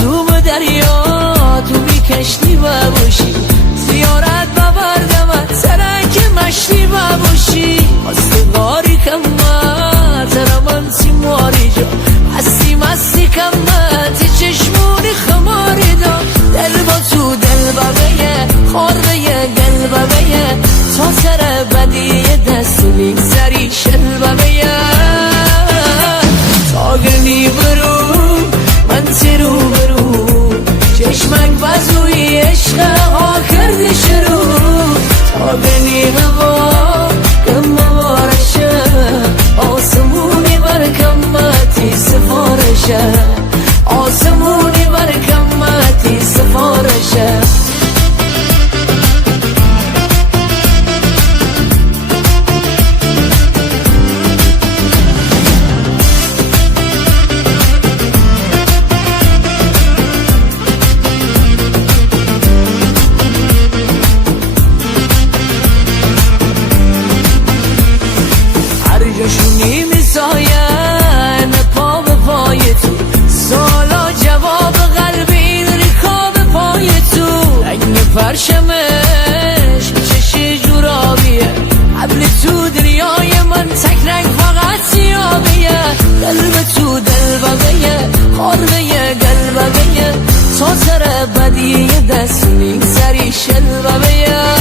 زوم دریا تو بی کشتی باشی زیارت ببردمت سرک مشتی باشی خواستگاری کمت ترمن سیماری جا مستی مستی کمت چشمونی خماری دا دل با تو دل ببیه خورده گل ببیه تا سر بدی دست میگذری شل ببیه تا گلی برو من تیرو برو چشمک بزوی عشق ها کردی شروع تا گلی هوا کم مبارشه آسمونی بر کمتی سفارشه آسمونی بر کمتی سفارشه جاشونی میساین پا به پای تو سالا جواب قلبی ریکاب پای تو رنگ پرشمش چشی جورابیه قبل تو دریای من تک رنگ فقط سیابیه دل به تو دل ببیه خورده گل ببیه تا سر بدی دست میگذری شل ببیه